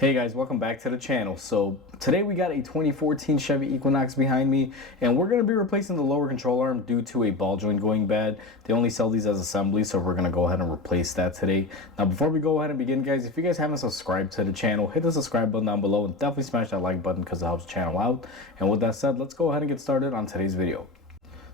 Hey guys, welcome back to the channel. So today we got a 2014 Chevy Equinox behind me, and we're going to be replacing the lower control arm due to a ball joint going bad. They only sell these as assemblies, so we're going to go ahead and replace that today. Now before we go ahead and begin, guys, if you guys haven't subscribed to the channel, hit the subscribe button down below and definitely smash that like button because it helps the channel out. And with that said, let's go ahead and get started on today's video.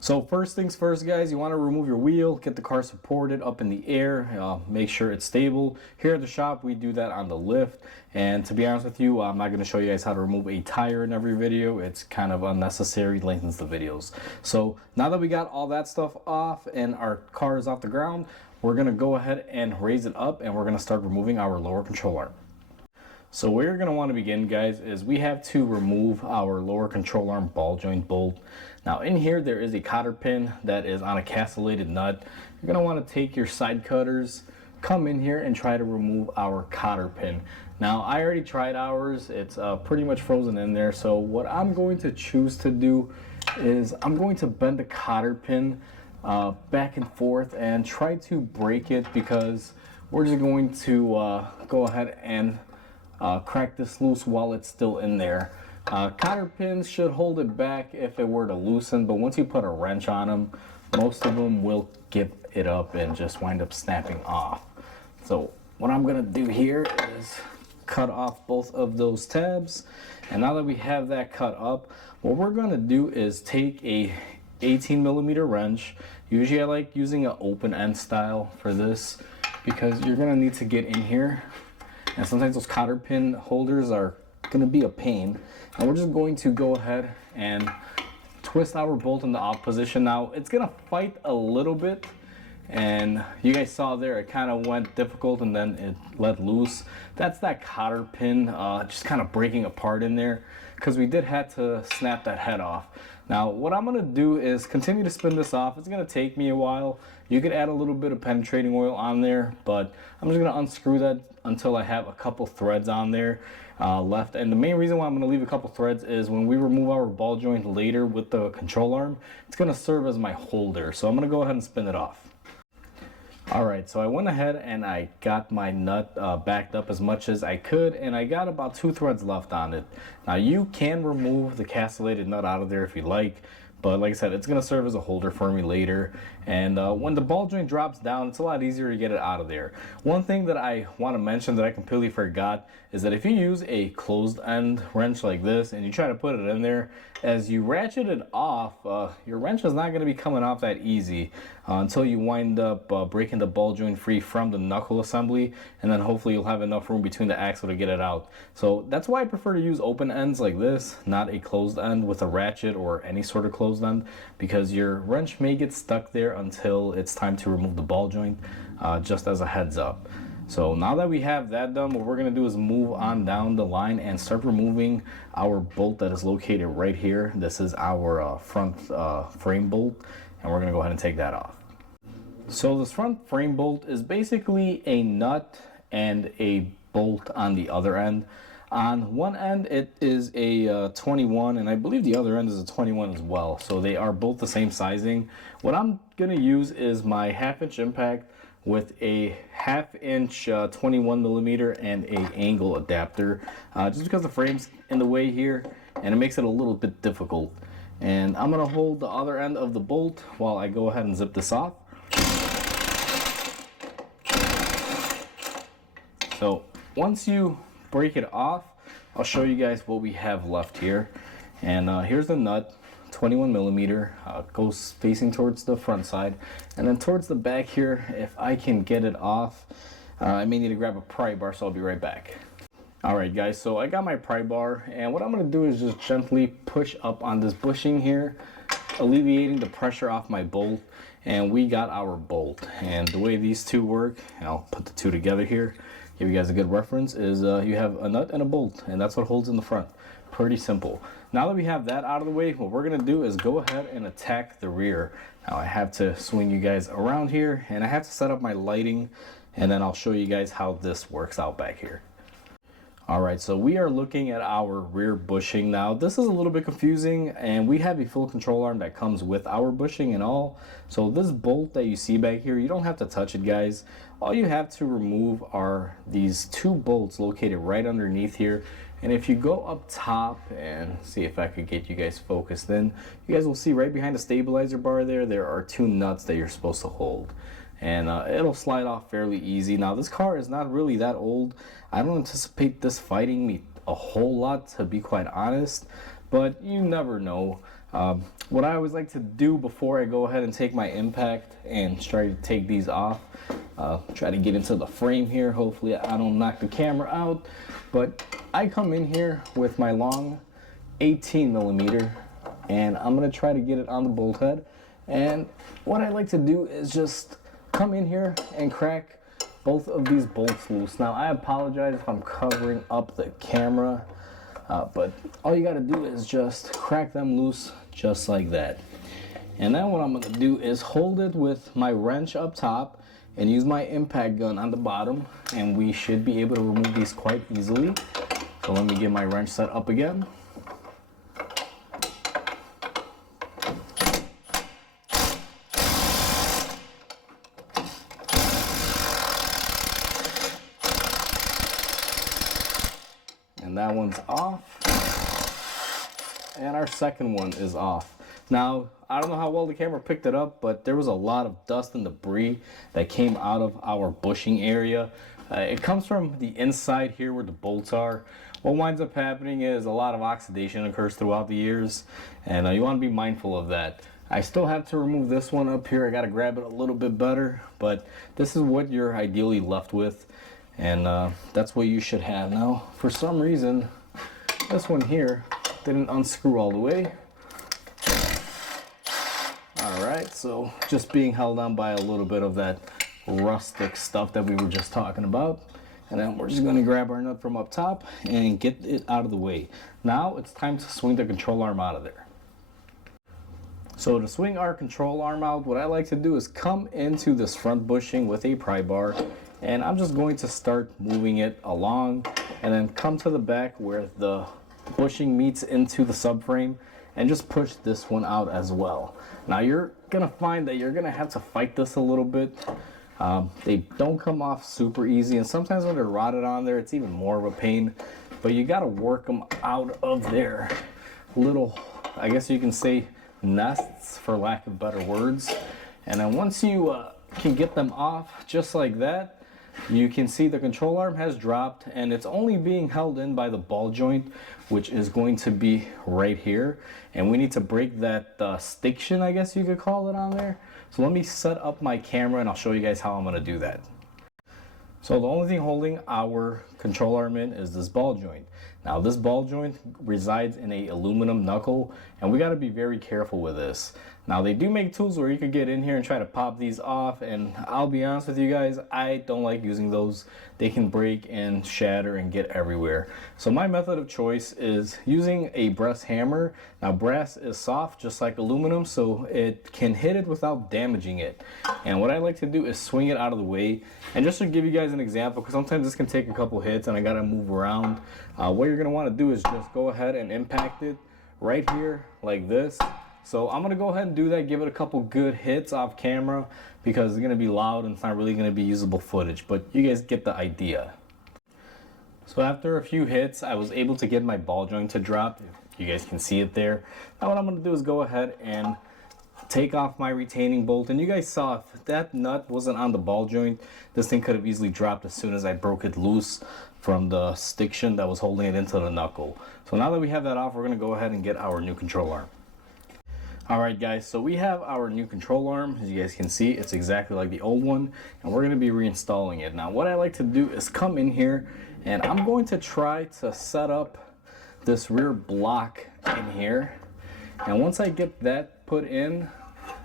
So first things first, guys, you want to remove your wheel, get the car supported up in the air, make sure it's stable. Here at the shop, we do that on the lift. And to be honest with you, I'm not going to show you guys how to remove a tire in every video. It's kind of unnecessary, lengthens the videos. So now that we got all that stuff off and our car is off the ground, we're going to go ahead and raise it up and we're going to start removing our lower control arm. So where you're going to want to begin, guys, is we have to remove our lower control arm ball joint bolt. Now in here there is a cotter pin that is on a castellated nut. You're going to want to take your side cutters, come in here and try to remove our cotter pin. Now I already tried ours, it's pretty much frozen in there. So what I'm going to choose to do is I'm going to bend the cotter pin back and forth and try to break it, because we're just going to go ahead and crack this loose while it's still in there. Cotter pins should hold it back if it were to loosen, but once you put a wrench on them, most of them will give it up and just wind up snapping off. So what I'm gonna do here is cut off both of those tabs. And now that we have that cut up, what we're gonna do is take a 18mm wrench. Usually I like using an open end style for this, because you're gonna need to get in here, and sometimes those cotter pin holders are gonna be a pain. And we're just going to go ahead and twist our bolt in the off position. Now it's gonna fight a little bit, and you guys saw there it kind of went difficult and then it let loose. That's that cotter pin just kind of breaking apart in there, because we did have to snap that head off. Now what I'm gonna do is continue to spin this off. It's gonna take me a while. You could add a little bit of penetrating oil on there, but I'm just gonna unscrew that until I have a couple threads on there left. And the main reason why I'm gonna leave a couple threads is when we remove our ball joint later with the control arm, it's gonna serve as my holder. So I'm gonna go ahead and spin it off. Alright, so I went ahead and I got my nut backed up as much as I could, and I got about 2 threads left on it. Now you can remove the castellated nut out of there if you like, but like I said, it's going to serve as a holder for me later. And when the ball joint drops down, it's a lot easier to get it out of there. One thing that I want to mention that I completely forgot is that if you use a closed end wrench like this and you try to put it in there, as you ratchet it off, your wrench is not going to be coming off that easy until you wind up breaking the ball joint free from the knuckle assembly, and then hopefully you'll have enough room between the axle to get it out. So that's why I prefer to use open ends like this, not a closed end with a ratchet or any sort of closed end, because your wrench may get stuck there until it's time to remove the ball joint, just as a heads up. So now that we have that done, what we're going to do is move on down the line and start removing our bolt that is located right here. This is our front frame bolt, and we're going to go ahead and take that off. So this front frame bolt is basically a nut and a bolt on the other end. On one end it is a 21, and I believe the other end is a 21 as well. So they are both the same sizing. What I'm going to use is my 1/2" impact with a 1/2" 21mm and a angle adapter, just because the frame's in the way here and it makes it a little bit difficult. And I'm going to hold the other end of the bolt while I go ahead and zip this off. So once you break it off, I'll show you guys what we have left here. And here's the nut, 21mm, goes facing towards the front side, and then towards the back here, if I can get it off, I may need to grab a pry bar, so I'll be right back. Alright guys, so I got my pry bar, and what I'm going to do is just gently push up on this bushing here, alleviating the pressure off my bolt, and we got our bolt. And the way these two work, and I'll put the two together here, give you guys a good reference, is you have a nut and a bolt, and that's what holds in the front. Pretty simple. Now that we have that out of the way, what we're going to do is go ahead and attack the rear. Now I have to swing you guys around here, and I have to set up my lighting, and then I'll show you guys how this works out back here. Alright, so we are looking at our rear bushing now. This is a little bit confusing, and we have a full control arm that comes with our bushing and all. So this bolt that you see back here, you don't have to touch it, guys. all you have to remove are these two bolts located right underneath here. And if you go up top and see if I could get you guys focused, then you guys will see right behind the stabilizer bar there are two nuts that you're supposed to hold. And it'll slide off fairly easy. Now this car is not really that old. I don't anticipate this fighting me a whole lot, to be quite honest, but you never know. What I always like to do before I go ahead and take my impact and try to take these off, try to get into the frame here. Hopefully I don't knock the camera out, but I come in here with my long 18 millimeter and I'm gonna try to get it on the bolt head. And what I like to do is just come in here and crack both of these bolts loose. Now I apologize if I'm covering up the camera, but all you got to do is just crack them loose just like that. And then what I'm going to do is hold it with my wrench up top and use my impact gun on the bottom, and we should be able to remove these quite easily. So let me get my wrench set up again. And that one's off, and our second one is off. Now I don't know how well the camera picked it up, but there was a lot of dust and debris that came out of our bushing area. It comes from the inside here where the bolts are. What winds up happening is a lot of oxidation occurs throughout the years, and you want to be mindful of that. I still have to remove this one up here. I got to grab it a little bit better, but this is what you're ideally left with. And that's what you should have. Now, for some reason, this one here didn't unscrew all the way. Alright, so just being held on by a little bit of that rustic stuff that we were just talking about. And then we're just going to grab our nut from up top and get it out of the way. Now it's time to swing the control arm out of there. So to swing our control arm out, what I like to do is come into this front bushing with a pry bar. And I'm just going to start moving it along and then come to the back where the bushing meets into the subframe and just push this one out as well. Now you're gonna find that you're gonna have to fight this a little bit. They don't come off super easy, and sometimes when they're rotted on there, it's even more of a pain. But you gotta work them out of their little, I guess you can say, nests, for lack of better words. And then once you can get them off just like that, you can see the control arm has dropped, and it's only being held in by the ball joint, which is going to be right here. And we need to break that stiction, I guess you could call it, on there. So let me set up my camera and I'll show you guys how I'm going to do that. So the only thing holding our control arm in is this ball joint. Now this ball joint resides in a aluminum knuckle, and we got to be very careful with this. Now they do make tools where you could get in here and try to pop these off, and I'll be honest with you guys, I don't like using those. They can break and shatter and get everywhere. So my method of choice is using a brass hammer. Now brass is soft just like aluminum, so it can hit it without damaging it. And what I like to do is swing it out of the way. And just to give you guys an example, because sometimes this can take a couple hits and I gotta move around, what you're gonna want to do is just go ahead and impact it right here like this. So I'm gonna go ahead and do that, give it a couple good hits off camera because it's gonna be loud and it's not really gonna be usable footage, but you guys get the idea. So after a few hits, I was able to get my ball joint to drop. You guys can see it there. Now what I'm gonna do is go ahead and take off my retaining bolt, and you guys saw if that nut wasn't on the ball joint, this thing could have easily dropped as soon as I broke it loose from the stiction that was holding it into the knuckle. So now that we have that off, we're gonna go ahead and get our new control arm. Alright guys, so we have our new control arm. As you guys can see, it's exactly like the old one, and we're going to be reinstalling it. Now what I like to do is come in here, and I'm going to try to set up this rear block in here. And once I get that put in,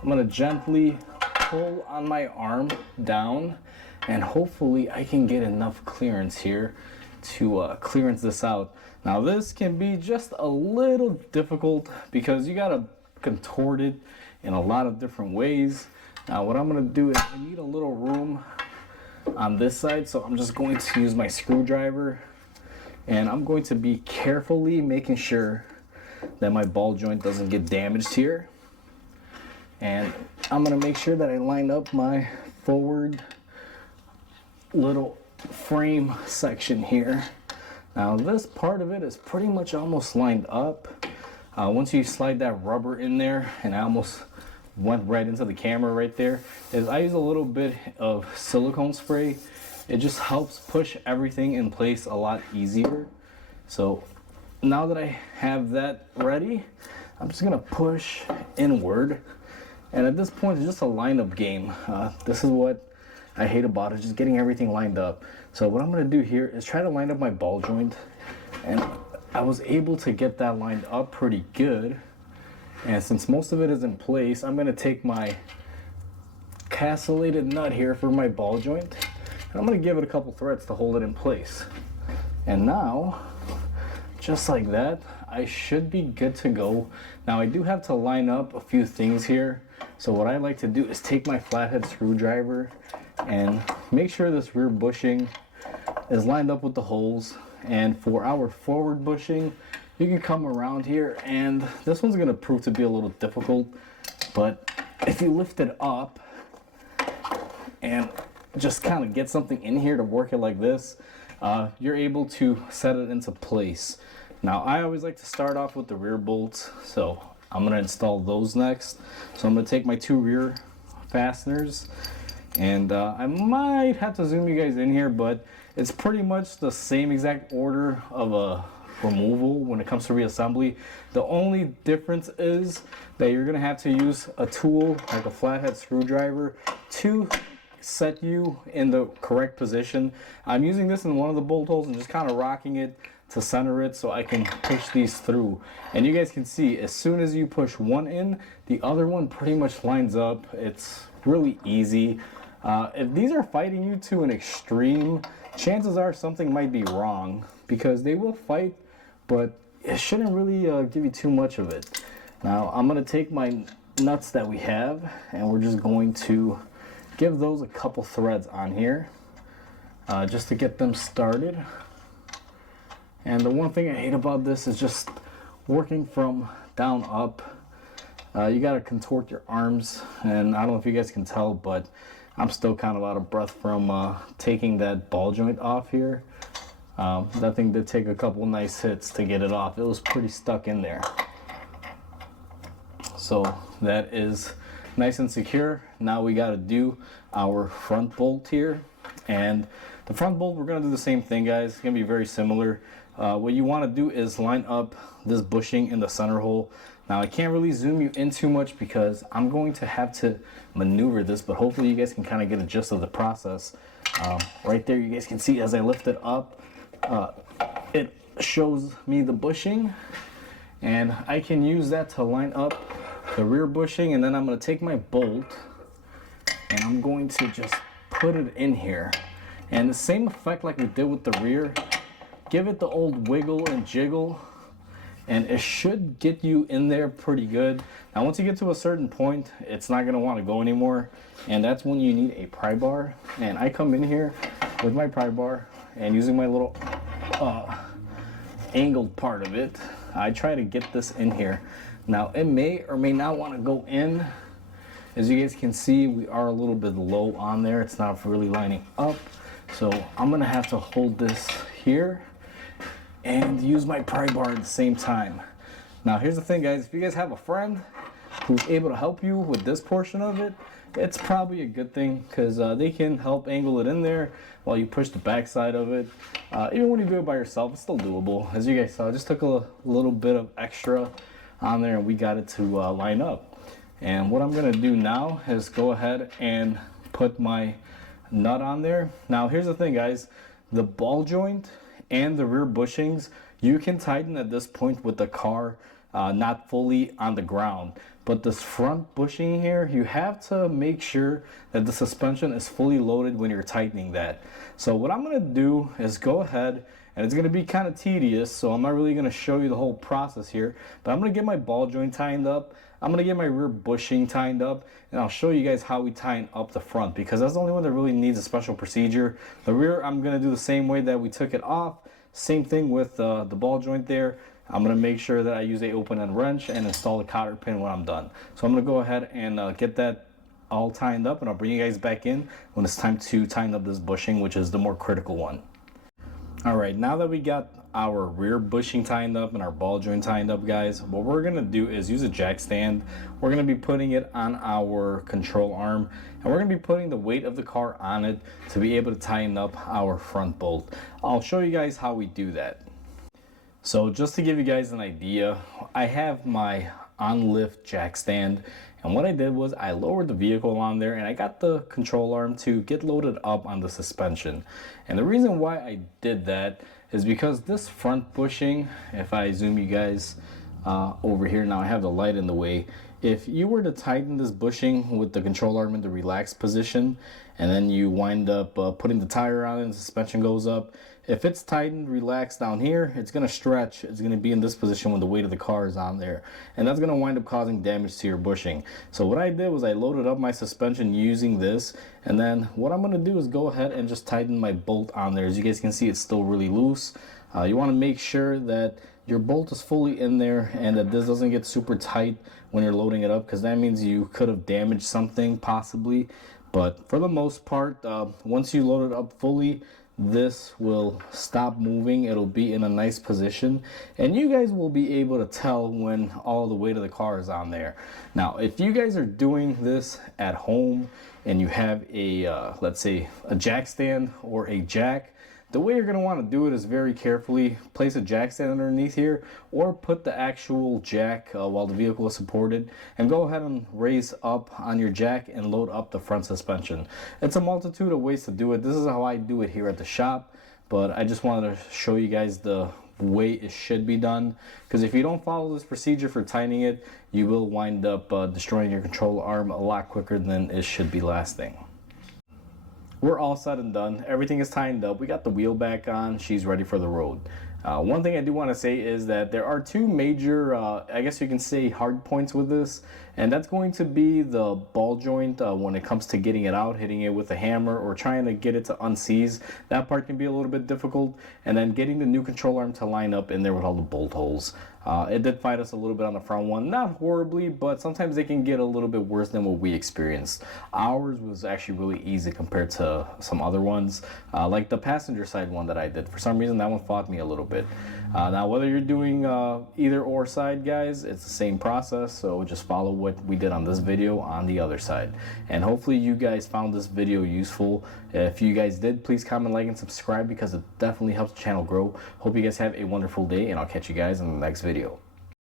I'm going to gently pull on my arm down, and hopefully I can get enough clearance here to clearance this out. Now this can be just a little difficult because you got to contort it in a lot of different ways. Now what I'm going to do is I need a little room on this side, so I'm just going to use my screwdriver, and I'm going to be carefully making sure that my ball joint doesn't get damaged here. And I'm going to make sure that I line up my forward little frame section here. Now this part of it is pretty much almost lined up. Once you slide that rubber in there, and I almost went right into the camera right there, is I use a little bit of silicone spray. It just helps push everything in place a lot easier. So now that I have that ready, I'm just gonna push inward. And at this point, it's just a lineup game. This is what I hate about it, just getting everything lined up. So what I'm gonna do here is try to line up my ball joint. And I was able to get that lined up pretty good. And since most of it is in place, I'm gonna take my castellated nut here for my ball joint. And I'm gonna give it a couple threads to hold it in place. And now, just like that, I should be good to go. Now I do have to line up a few things here. So what I like to do is take my flathead screwdriver and make sure this rear bushing is lined up with the holes. And for our forward bushing, you can come around here, and this one's gonna prove to be a little difficult, but if you lift it up and just kind of get something in here to work it like this, you're able to set it into place. Now I always like to start off with the rear bolts, so I'm gonna install those next. So I'm gonna take my 2 rear fasteners, and I might have to zoom you guys in here, but it's pretty much the same exact order of a removal when it comes to reassembly. The only difference is that you're gonna have to use a tool like a flathead screwdriver to set you in the correct position. I'm using this in one of the bolt holes and just kind of rocking it to center it so I can push these through. And you guys can see, as soon as you push one in, the other one pretty much lines up. It's really easy. If these are fighting you to an extreme, chances are something might be wrong, because they will fight, but it shouldn't really give you too much of it. Now I'm gonna take my nuts that we have, and we're just going to give those a couple threads on here just to get them started. And the one thing I hate about this is just working from down up. You gotta contort your arms, and I don't know if you guys can tell, but I'm still kind of out of breath from taking that ball joint off here. That thing did take a couple nice hits to get it off. It was pretty stuck in there. So that is nice and secure. Now we got to do our front bolt here. And the front bolt, we're going to do the same thing, guys. It's going to be very similar. What you want to do is line up this bushing in the center hole. Now I can't really zoom you in too much because I'm going to have to maneuver this, but hopefully you guys can kind of get a gist of the process. Right there, you guys can see as I lift it up, it shows me the bushing, and I can use that to line up the rear bushing. And then I'm going to take my bolt and I'm going to just put it in here, and the same effect like we did with the rear, give it the old wiggle and jiggle, and it should get you in there pretty good. Now once you get to a certain point, it's not going to want to go anymore, and that's when you need a pry bar. And I come in here with my pry bar, and using my little angled part of it, I try to get this in here. Now it may or may not want to go in. As you guys can see, we are a little bit low on there. It's not really lining up, so I'm gonna have to hold this here and use my pry bar at the same time. Now here's the thing, guys, if you guys have a friend who's able to help you with this portion of it, it's probably a good thing, because they can help angle it in there while you push the back side of it. Even when you do it by yourself, it's still doable. As you guys saw, I just took a little bit of extra on there and we got it to line up. And what I'm gonna do now is go ahead and put my nut on there. Now here's the thing, guys, the ball joint and the rear bushings, you can tighten at this point with the car not fully on the ground. But this front bushing here, you have to make sure that the suspension is fully loaded when you're tightening that. So what I'm gonna do is go ahead, and it's gonna be kind of tedious, so I'm not really gonna show you the whole process here, but I'm gonna get my ball joint tightened up, I'm gonna get my rear bushing tightened up, and I'll show you guys how we tighten up the front, because that's the only one that really needs a special procedure. The rear, I'm gonna do the same way that we took it off. Same thing with the ball joint there. I'm gonna make sure that I use a open end wrench and install the cotter pin when I'm done. So I'm gonna go ahead and get that all tightened up, and I'll bring you guys back in when it's time to tighten up this bushing, which is the more critical one. All right, now that we got our rear bushing tightened up and our ball joint tightened up, guys, what we're gonna do is use a jack stand. We're gonna be putting it on our control arm, and we're gonna be putting the weight of the car on it to be able to tighten up our front bolt. I'll show you guys how we do that. So just to give you guys an idea, I have my on lift jack stand, and what I did was I lowered the vehicle on there and I got the control arm to get loaded up on the suspension. And the reason why I did that is because this front bushing, if I zoom you guys over here, now I have the light in the way. If you were to tighten this bushing with the control arm in the relaxed position, and then you wind up putting the tire on it and the suspension goes up, if it's tightened, relaxed down here, it's going to stretch. It's going to be in this position when the weight of the car is on there. And that's going to wind up causing damage to your bushing. So what I did was I loaded up my suspension using this. And then what I'm going to do is go ahead and just tighten my bolt on there. As you guys can see, it's still really loose. You want to make sure that your bolt is fully in there and that this doesn't get super tight when you're loading it up, because that means you could have damaged something possibly. But for the most part, once you load it up fully, this will stop moving. It'll be in a nice position, and you guys will be able to tell when all the weight of the car is on there. Now, if you guys are doing this at home and you have a let's say a jack stand or a jack, the way you're going to want to do it is very carefully place a jack stand underneath here, or put the actual jack while the vehicle is supported, and go ahead and raise up on your jack and load up the front suspension. It's a multitude of ways to do it. This is how I do it here at the shop, but I just wanted to show you guys the way it should be done, because if you don't follow this procedure for tightening it, you will wind up destroying your control arm a lot quicker than it should be lasting. We're all said and done. Everything is tightened up. We got the wheel back on. She's ready for the road. One thing I do want to say is that there are two major, I guess you can say, hard points with this, and that's going to be the ball joint when it comes to getting it out, hitting it with a hammer, or trying to get it to unseize. That part can be a little bit difficult, and then getting the new control arm to line up in there with all the bolt holes. It did fight us a little bit on the front one, not horribly, but sometimes they can get a little bit worse than what we experienced. Ours was actually really easy compared to some other ones, like the passenger side one that I did. For some reason, that one fought me a little bit. Now, whether you're doing either or side, guys, it's the same process, so just follow what we did on this video on the other side. And hopefully you guys found this video useful. If you guys did, please comment, like, and subscribe, because it definitely helps the channel grow. Hope you guys have a wonderful day, and I'll catch you guys in the next video.